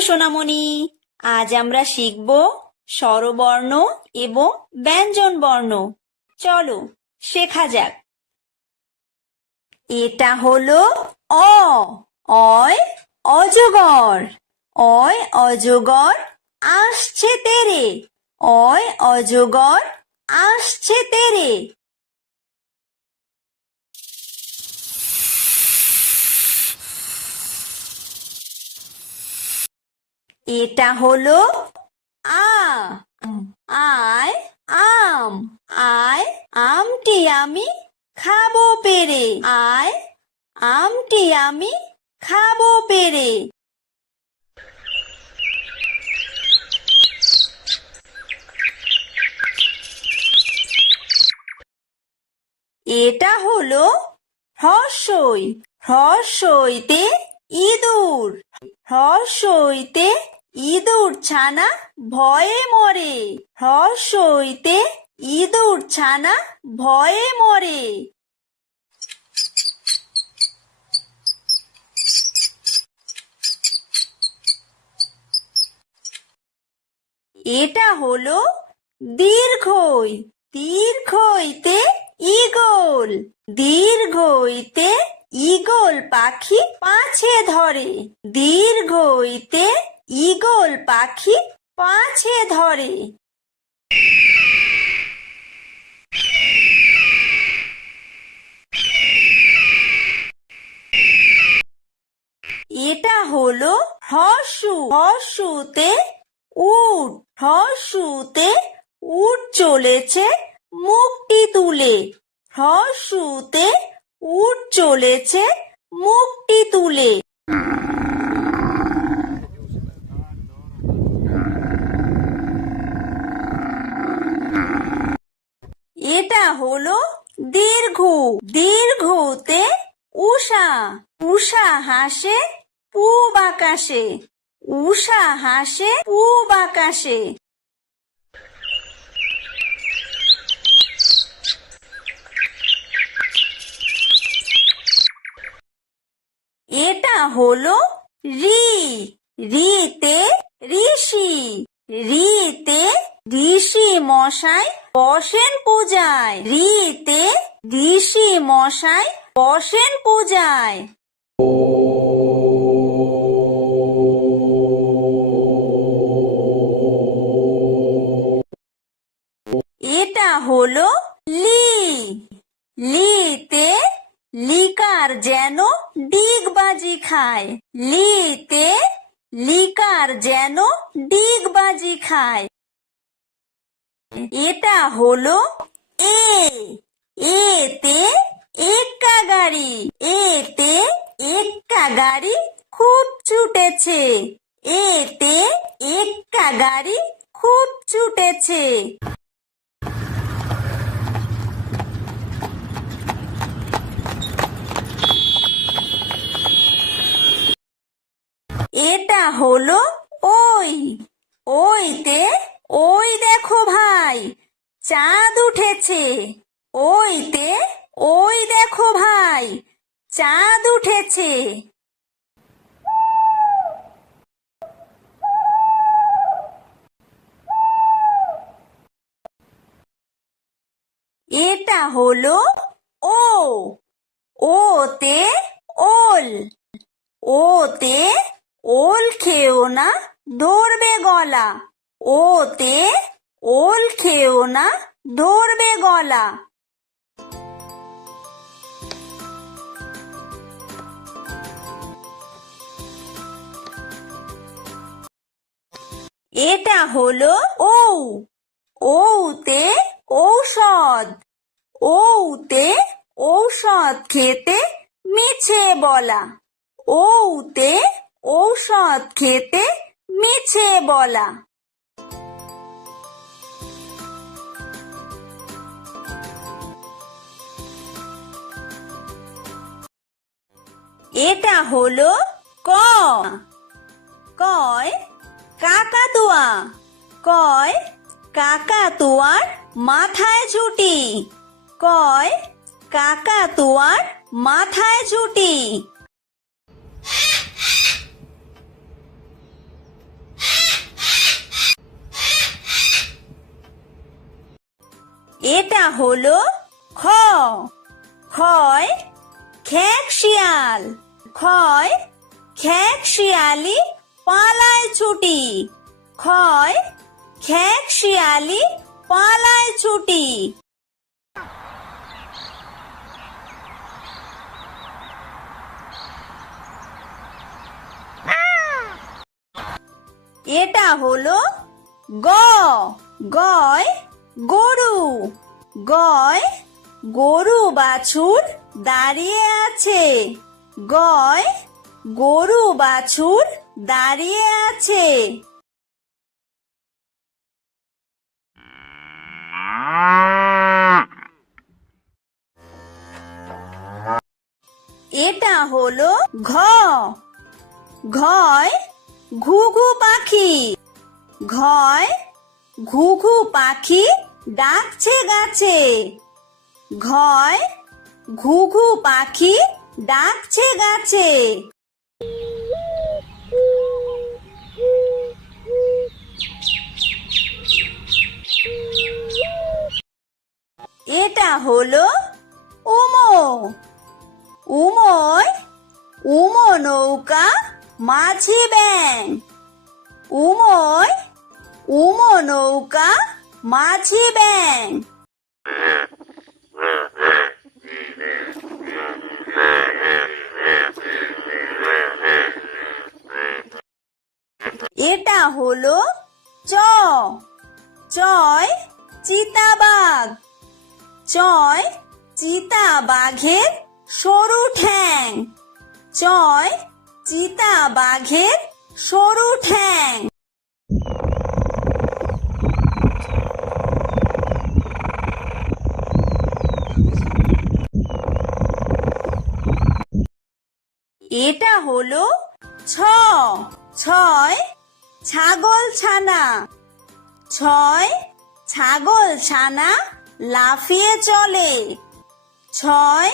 সোনামণি, আজ আমরা শিখব স্বরবর্ণ এবং ব্যঞ্জন বর্ণ। চলো শেখা যাক। এটা হলো অ। অয় অজগর। অয় অজগর আসছে তেরে। অয় অজগর আসছে তেরে। এটা হলো আ। আয় আম। আয় আমটি আমি খাবো পেরে। আয় আমটি আমি খাবো পেরে। এটা হলো হর্ষই। হর্ষইতে ইঁদুর। হর্ষইতে ইঁদুর ছানা ভয়ে মরে। হর্ষইতে ইঁদুর ছানা ভয়ে মরে। এটা হলো দীর্ঘই। দীর্ঘইতে ঈগল। দীর্ঘইতে ঈগল পাখি পাছে ধরে। দীর্ঘইতে ঈগল পাখি পাছে ধরে। এটা হলো হর্ষু। হর্ষুতে উট। হর্ষুতে উট চলেছে মুখটি তুলে। হর্ষুতে উট চলেছে মুখটি তুলে। এটা হলো দীর্ঘ। দীর্ঘতে উষা। উষা হাসে পূব আকাশে। উষা হাসে পূব আকাশে। এটা হলো ঋ। ঋতে ঋষি। ঋতে ঋষি মশাই বসেন পূজায়। ঋতে ঋষি মশাই বসেন পূজায়। এটা হলো লি। লিতে লিকার যেন ডিগবাজি খায়। লিতে লিকার যেন ডিগবাজি খায়। এটা হলো এ। এতে এক্কা গাড়ি। এতে এক্কা গাড়ি খুব ছুটেছে। এতে এক্কা গাড়ি খুব ছুটেছে। এটা হলো ওই। ওইতে ওই দেখো ভাই চাঁদ উঠেছে। ওইতে ওই দেখো ভাই চাঁদ উঠেছে। এটা হলো ও। ওতে ওল। ওতে ওল খেও না ধরবে গলা। ওতে ওল খেও না ধরবে গলা। এটা হলো ঔ। ঔতে ঔষধ। ঔতে ঔষধ খেতে মিছে বলা। ঔতে ঔষধ খেতে মিছে বলা। এটা হলো ক। কয় কাকাতুয়া। কয় কাকাতুয়ার মাথায় ঝুঁটি। কয় কাকাতুয়ার মাথায় ঝুঁটি। এটা হলো খ। খয় খেক শিয়াল। খয় খেক শিয়ালি পালায় ছুটি। খয় খেক শিয়ালি পালায় ছুটি। এটা হলো গ। গয় গরু। গয় গরু বাছুর দাঁড়িয়ে আছে। গয় গরু বাছুর দাঁড়িয়ে আছে। এটা হলো ঘ। ঘয় ঘুঘু পাখি। ঘয় ঘুঘু পাখি ডাকছে গাছে। ঘয় ঘুঘু পাখি ডাকছে গাছে। এটা হলো উমো। উমোয় উমো নৌকা মাঝি ব্যাং। উমোয় উমো নৌকা মাঝি ব্যাং। এটা হলো চ। চয় চিতাবাঘ। চয় চিতাবাঘের সরু ঠ্যাং। চয় চিতাবাঘের সরু ঠ্যাং। এটা হলো ছ। ছয় ছাগল ছানা। ছয় ছাগল ছানা লাফিয়ে চলে। ছয়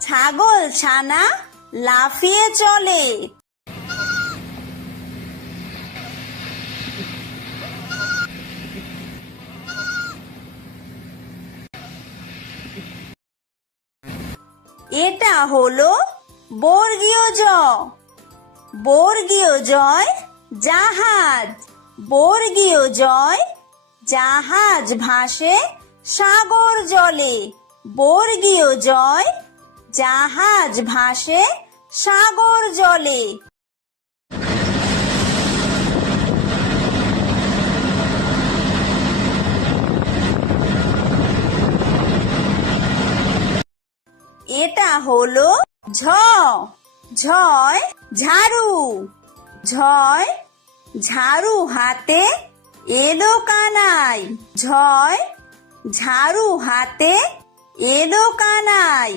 ছাগল ছানা লাফিয়ে চলে। এটা হলো বর্গীয় জ। বর্গীয় জয় জাহাজ। বর্গীয় জয় জাহাজ ভাসে সাগর জলে। বর্গীয় জয় জাহাজ ভাসে সাগর জলে। এটা হলো ঝ। ঝয় ঝাড়ু। ঝয় ঝাড়ু হাতে এলো কানাই। ঝয় ঝাড়ু হাতে এলো কানাই।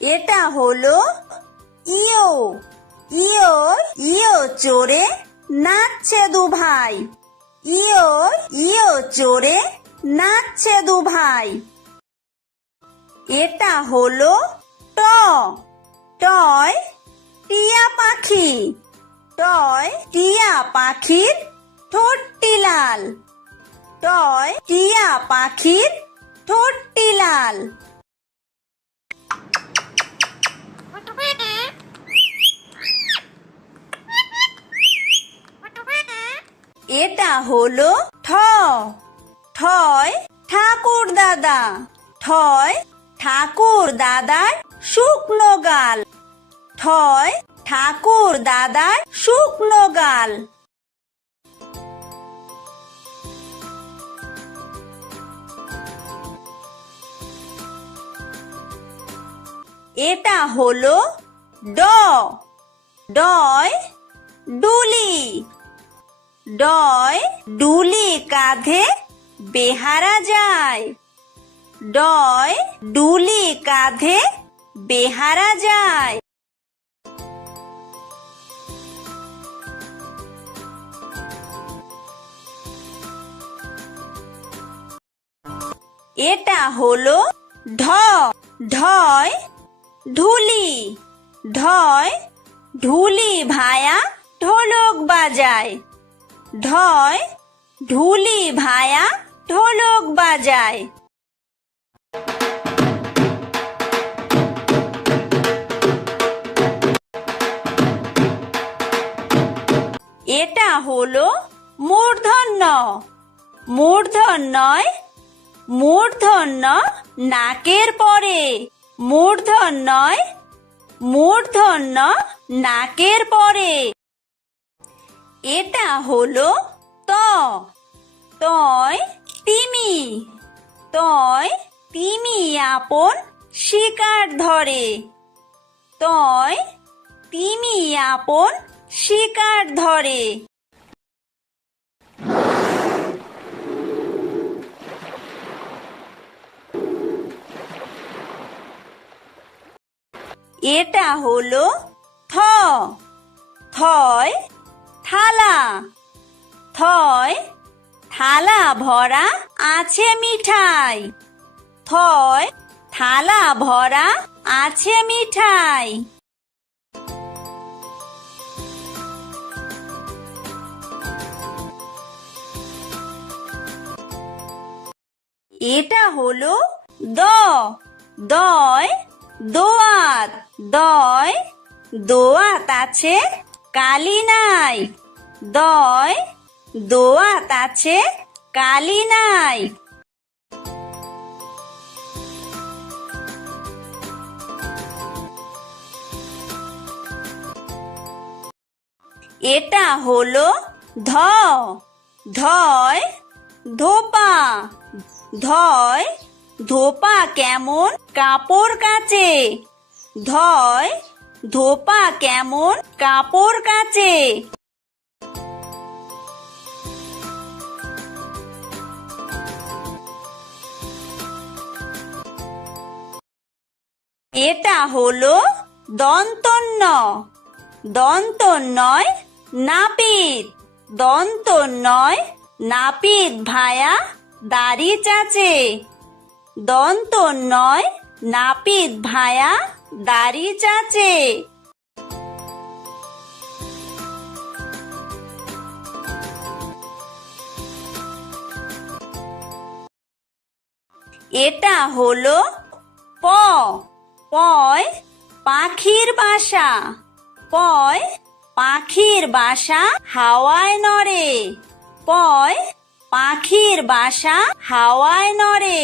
এটা হলো ইয়ো। ইয়ো ইয়ো চড়ে নাচছে দু ভাই। ইয়ো ইয়ো চড়ে নাচছে দু ভাই। এটা হলো ট। টয় টিয়া পাখি। টয় টিয়া পাখির ঠোঁটটি লাল। টয় টিয়া পাখির ঠোঁটটি লাল। এটা হলো ঠ। ঠয় ঠাকুর দাদা। ঠয় ঠাকুর দাদার শুকনো গাল। ঠয় ঠাকুর দাদার শুকনো গাল। এটা হলো ড। ডয় ডুলি। ডয় ডুলি কাঁধে বেহারা যায়। ডয় ডুলি কাঁধে বেহারা যায়। এটা হলো ঢ। ঢয় ঢুলি। ঢয় ঢুলি ভায়া ঢোলক বাজায়। ঢয় ঢুলি ভায়া ঢোলক বাজায়। এটা হলো মূর্ধন্য। মূর্ধন্যয় মূর্ধন্য নাকের পরে। মূর্ধন্যয় মূর্ধন্য নাকের পরে। এটা হলো ত। তয় তিমি। তয় তিমি আপন শিকার ধরে। তয় তিমি আপন শিকার ধরে। এটা হলো থ। থয় থালা। থয় থালা ভরা আছে মিঠাই। থয় থালা ভরা আছে মিঠাই। এটা হলো দ। দয় দোয়াত। দয় দোয়াত আছে কালি নাই। দয় দোয়াত আছে কালি নাই। এটা হলো ধ। ধয় ধোপা। ধয় ধোপা কেমন কাপড় কাচে। ধয় ধোপা কেমন কাপড় কাচে। এটা হলো দন্তন্য। দন্তন্যয় নাপিত। দন্তন্যয় নাপিত ভায়া দাড়ি চাচে। দন্তন্যয় নাপিত ভায়া দাড়ি চাচে। এটা হলো প। পয় পাখির বাসা। পয় পাখির বাসা হাওয়ায় নড়ে। পয় পাখির বাসা হাওয়ায় নড়ে।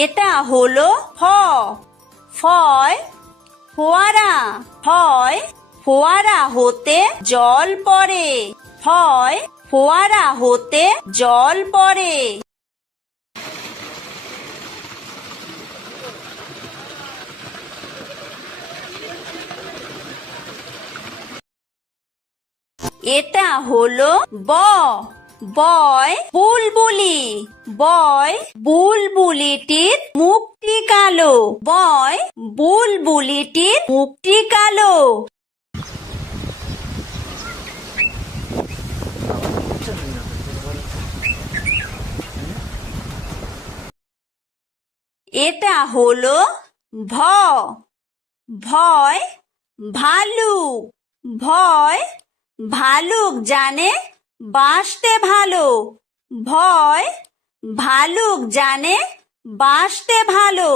এটা হলো ফ। ফয় ফোয়ারা। ফয় ফোয়ারা হতে জল পড়ে। ফয় ফোয়ারা হতে জল পড়ে। এটা হলো ব। বয় বুলবুলি। বয় বুলবুলিটির মুখটি কালো। বয় বুলবুলিটির মুখটি কালো। এটা হলো ভ। ভয় ভালুক। ভয় ভালুক জানে বাসতে ভালো। ভয় ভালুক জানে বাসতে ভালো।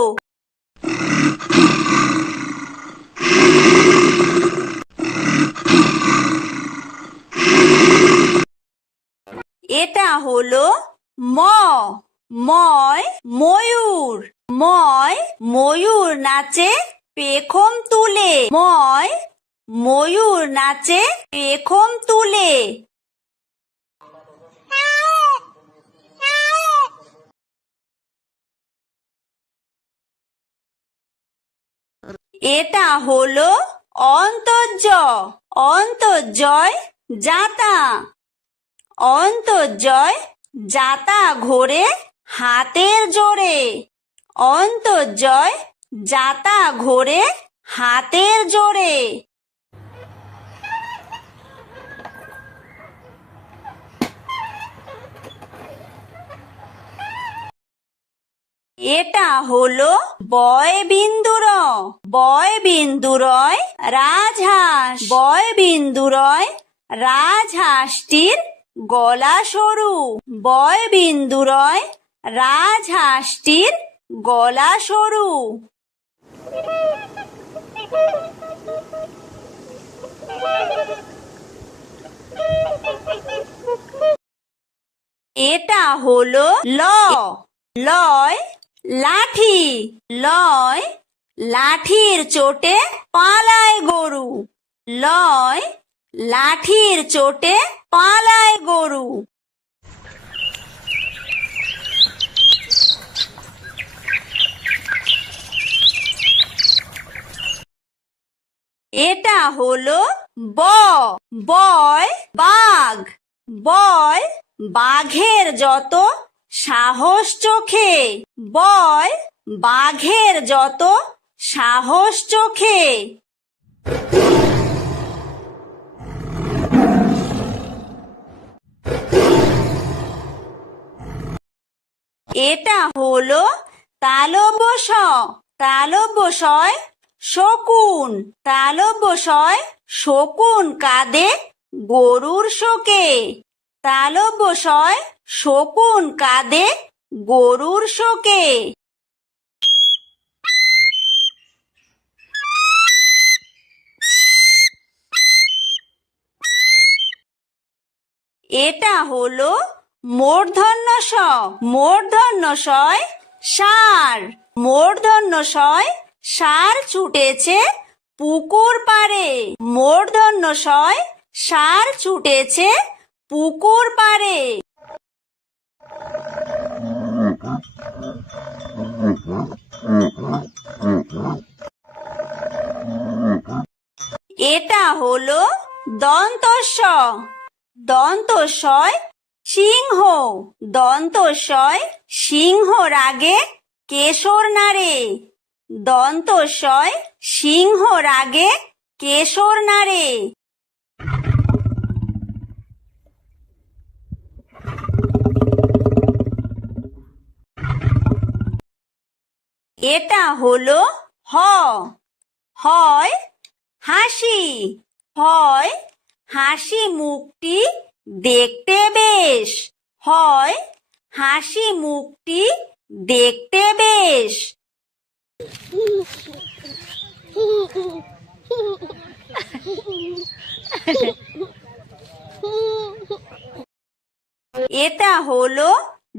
এটা হলো ম। ময় ময়ূর। ময় ময়ূর নাচে পেখম তুলে। ময় ময়ূর নাচে পেখম তুলে। এটা হলো অন্তর্য। অন্তর্জয় যাতা। অন্তর্জয় যাতা ঘোরে হাতের জোরে। অন্তর্জয় যাতা ঘোরে হাতের জোরে। এটা হলো বয় বিন্দু র। বয় বিন্দু রয় রাজহাঁস। বয় বিন্দু রয় রাজহাঁসটির গলা সরু। বয় বিন্দু রয় রাজহাঁসটির গলা সরু। এটা হলো ল। লয় লাঠি। লয় লাঠির চোটে পালায় গরু। লয় লাঠির চোটে পালায় গরু। এটা হলো ব। বয় বাঘ। বয় বাঘের যত সাহস চোখে। বয় বাঘের যত সাহস চোখে। এটা হলো তালব্য শ। তালব্য শয় শকুন। তালব্য শয় শকুন কাঁদে গরুর শোকে। তালব্য শয় শকুন কাঁদে গরুর শোকে। এটা হলো মূর্ধন্য ষ। মূর্ধন্য শয় ষাঁড়। মূর্ধন্য শয় ষাঁড় ছুটেছে পুকুর পাড়ে। মূর্ধন্য শয় ষাঁড় ছুটেছে পুকুর পাড়ে। এটা হলো দন্তস্ব। দন্তস্বয় সিংহ। দন্তস্বয় সিংহ রাগে কেশর নাড়ে। দন্তস্বয় সিংহ রাগে কেশর নাড়ে। এটা হলো হ। হয় হাসি। হয় হাসি মুখটি দেখতে বেশ। হয় হাসি মুখটি দেখতে বেশ। এটা হলো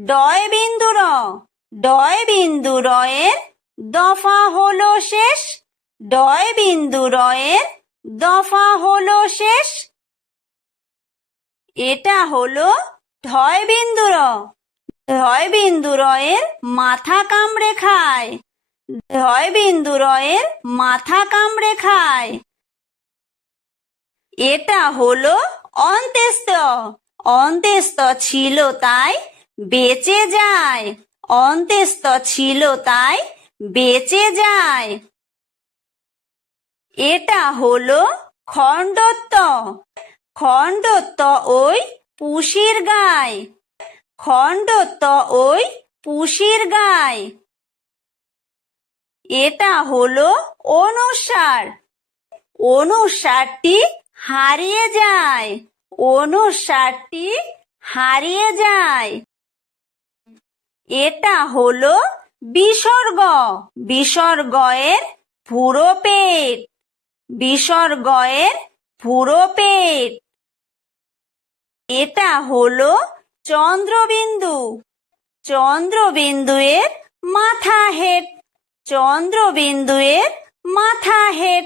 ডয় বিন্দু র। ডয় বিন্দু রয়ের দফা হলো শেষ। ডয় বিন্দু রয়ের দফা হলো শেষ। এটা হলো ঢয় বিন্দু র। ঢয় বিন্দু রয়ের মাথা কামড়ে খায়। ঢয় বিন্দু রয়ের মাথা কামড়ে খায়। এটা হলো অন্ত্যেস্ত। অন্ত্যেস্ত ছিল তাই বেঁচে যায়। অন্ত্যেস্ত ছিল তাই বেঁচে যায়। এটা হলো খণ্ডত্ব। খণ্ডত্ব ওই পুষির গায়। খণ্ডত্ব ওই পুষির গায়। এটা হলো অনুস্বার। অনুস্বারটি হারিয়ে যায়। অনুস্বারটি হারিয়ে যায়। এটা হলো বিসর্গ। বিসর্গয়ের পুরো পেট। বিসর্গয়ের পুরো পেট। এটা হলো চন্দ্রবিন্দু। চন্দ্রবিন্দুয়ের মাথা হেট। চন্দ্রবিন্দুয়ের মাথা হেট।